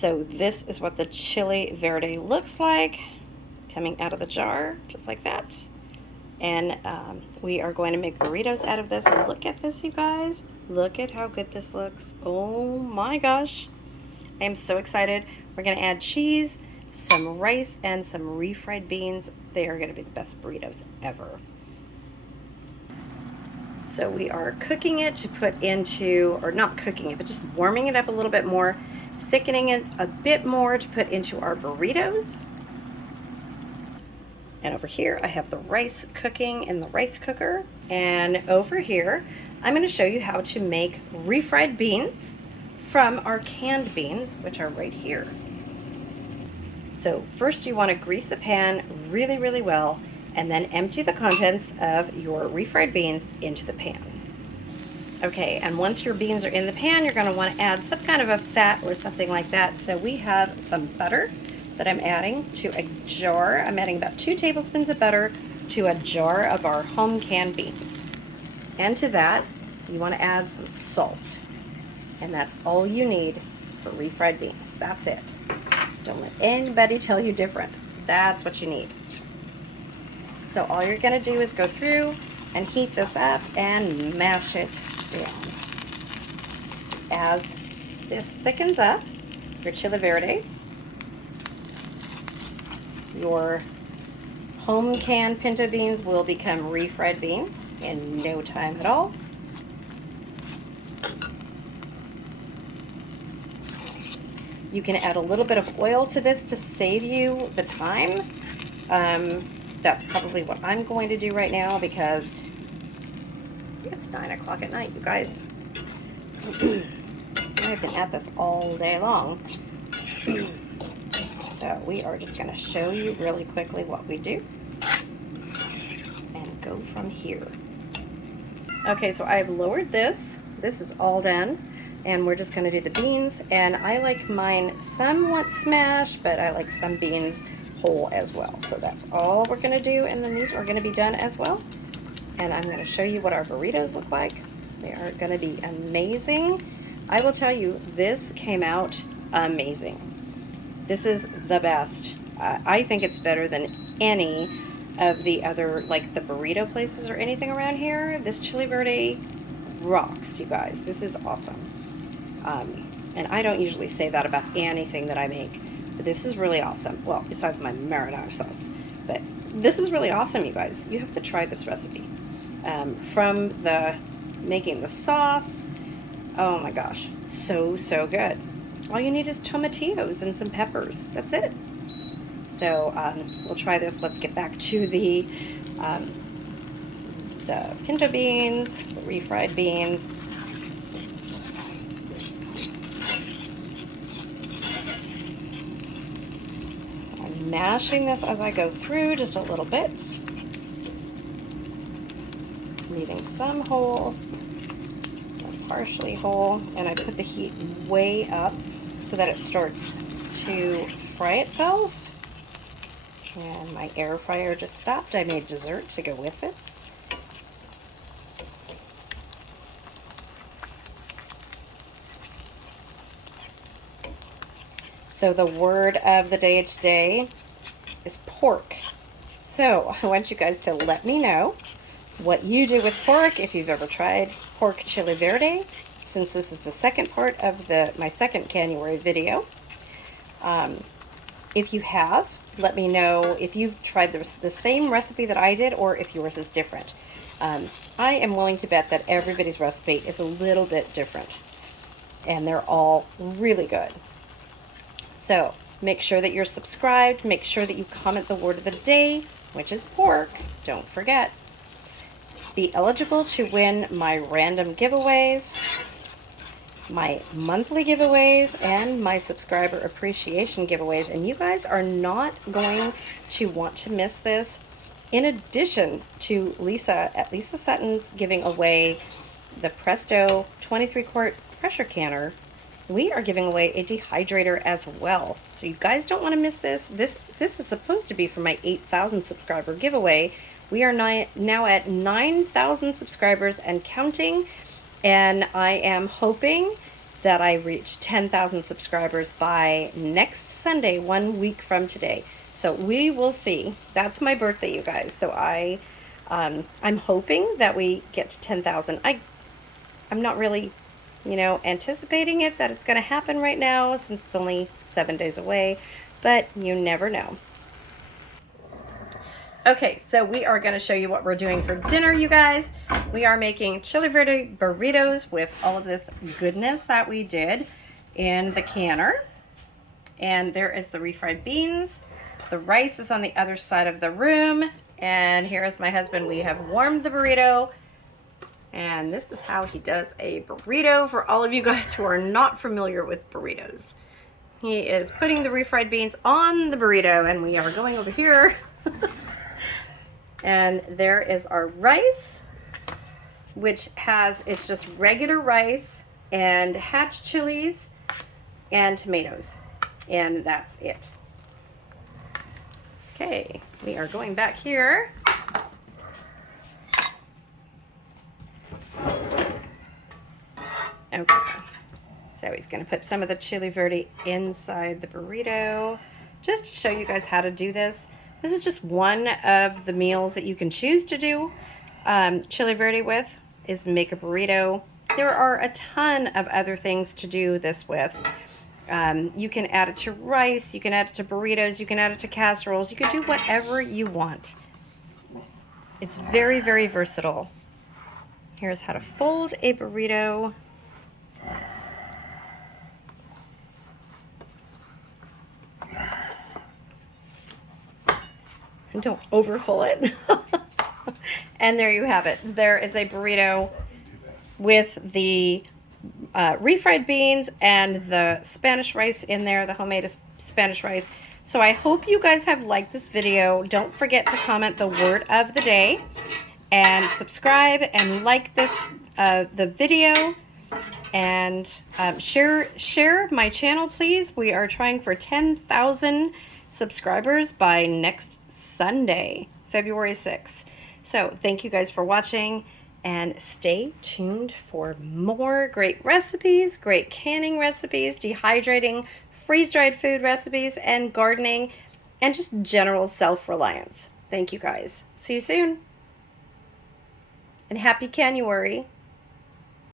So this is what the chili verde looks like, coming out of the jar, just like that. And we are going to make burritos out of this. Look at this, you guys. Look at how good this looks. Oh my gosh. I am so excited. We're going to add cheese, some rice, and some refried beans. They are going to be the best burritos ever. So we are cooking it to put into, or not cooking it, but just warming it up a little bit more, thickening it a bit more to put into our burritos. And over here I have the rice cooking in the rice cooker. And over here I'm going to show you how to make refried beans from our canned beans, which are right here. So first you want to grease a pan really, really well, and then empty the contents of your refried beans into the pan. Okay, and once your beans are in the pan, you're going to want to add some kind of a fat or something like that. So we have some butter that I'm adding to a jar. I'm adding about 2 tablespoons of butter to a jar of our home canned beans. And to that, you want to add some salt. And that's all you need for refried beans. That's it. Don't let anybody tell you different. That's what you need. So all you're going to do is go through and heat this up and mash it down. As this thickens up, your chili verde, your home canned pinto beans will become refried beans in no time at all. You can add a little bit of oil to this to save you the time. That's probably what I'm going to do right now because it's 9 o'clock at night, you guys. I've been at this all day long. So we are just going to show you really quickly what we do and go from here. Okay, so I've lowered this. This is all done. And we're just going to do the beans. And I like mine somewhat smashed, but I like some beans whole as well. So that's all we're going to do, and then these are going to be done as well. And I'm going to show you what our burritos look like. They are going to be amazing. I will tell you, this came out amazing. This is the best. I think it's better than any of the other, like the burrito places or anything around here. This chili verde rocks, you guys. This is awesome. And I don't usually say that about anything that I make. But this is really awesome. Well, besides my marinara sauce. But this is really awesome, you guys. You have to try this recipe. From the making the sauce, oh my gosh, so, so good. All you need is tomatillos and some peppers. That's it. So we'll try this. Let's get back to the pinto beans, the refried beans. Mashing this as I go through just a little bit, leaving some whole, some partially whole, and I put the heat way up so that it starts to fry itself. And my air fryer just stopped. I made dessert to go with this. So the word of the day today is pork. So I want you guys to let me know what you do with pork, if you've ever tried pork chili verde, since this is the second part of my second Canuary video. If you have, let me know if you've tried the same recipe that I did or if yours is different. I am willing to bet that everybody's recipe is a little bit different, and they're all really good. So make sure that you're subscribed. Make sure that you comment the word of the day, which is pork. Don't forget. Be eligible to win my random giveaways, my monthly giveaways, and my subscriber appreciation giveaways. And you guys are not going to want to miss this. In addition to Lisa at Lisa Sutton's giving away the Presto 23-quart pressure canner, we are giving away a dehydrator as well. So you guys don't want to miss this. This is supposed to be for my 8,000 subscriber giveaway. We are now at 9,000 subscribers and counting, and I am hoping that I reach 10,000 subscribers by next Sunday, 1 week from today. So we will see. That's my birthday, you guys. So I'm hoping that we get to 10,000. I'm not really, you know, anticipating it, that it's going to happen right now, since it's only 7 days away, but you never know. Okay, so we are going to show you what we're doing for dinner, you guys. We are making Chile Verde burritos with all of this goodness that we did in the canner. And there is the refried beans. The rice is on the other side of the room. And here is my husband. We have warmed the burrito. And this is how he does a burrito for all of you guys who are not familiar with burritos. He is putting the refried beans on the burrito, and we are going over here. And there is our rice, which has, it's just regular rice and hatch chilies and tomatoes. And that's it. Okay, we are going back here. Okay, so he's going to put some of the Chile Verde inside the burrito, just to show you guys how to do this. This is just one of the meals that you can choose to do Chile Verde with, is make a burrito. There are a ton of other things to do this with. You can add it to rice, you can add it to burritos, you can add it to casseroles, you can do whatever you want. It's very, very versatile. Here's how to fold a burrito. And don't overfill it. And there you have it. There is a burrito with the refried beans and the Spanish rice in there, the homemade Spanish rice. So I hope you guys have liked this video. Don't forget to comment the word of the day and subscribe and like this the video, and share my channel, please. We are trying for 10,000 subscribers by next Sunday, February 6th. So thank you guys for watching, and stay tuned for more great recipes, great canning recipes, dehydrating, freeze-dried food recipes, and gardening, and just general self-reliance. Thank you guys. See you soon. And happy Canuary.